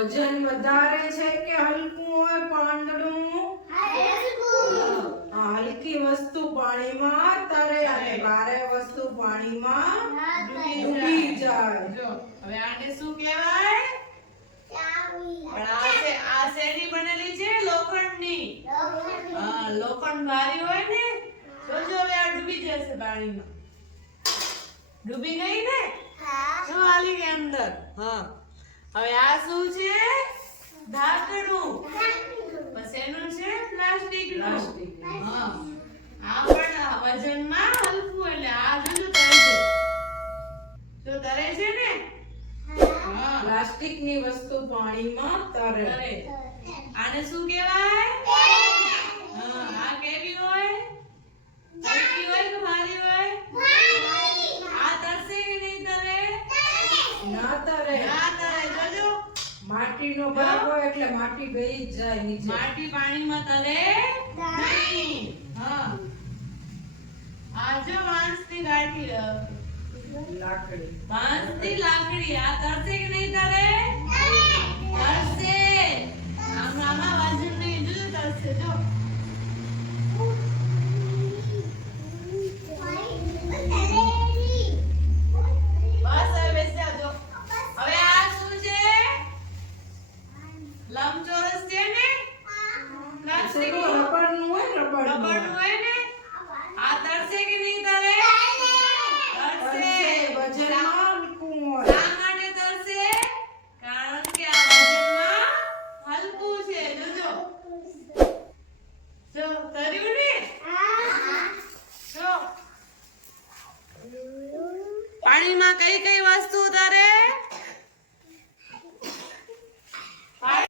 વજન વધારે છે કે હલકું હોય પાંદડું? હલકી વસ્તુ પાણીમાં તરે અને ભારે વસ્તુ પાણીમાં ડૂબી જાય. જો હવે આને શું કહેવાય? પણ આ શેની બનેલી છે? લોખંડની. હા, લોખંડ ભારી હોય ને. જોજો હવે આ ડૂબી જશે પાણીમાં. ડૂબી ગઈ ને? જો હાલી ગઈ અંદર. હા. હવે આ શું છે? ઢાંકણું. પછી એનું છે પ્લાસ્ટિકનું. હા. આ પણ વજનમાં હલકું એટલે આ જુદું તરે છે. જો તરે છે ને? હા. પ્લાસ્ટિકની વસ્તુ પાણીમાં તરે. આને શું કહેવાય? હા, આ કેવી હોય? હલકી હોય કે ભારી હોય? આ તરશે કે નહીં તરે? ના તરે. ના તરે. જોજો. માટીનો ભાગ હોય એટલે માટી ગઈ જ જાય નીચે. માટી પાણીમાં તરે નહીં. હા. આ જો વાંસની ગાંઠી લાકડી. વાંસની લાકડી આ તરશે કે નહીં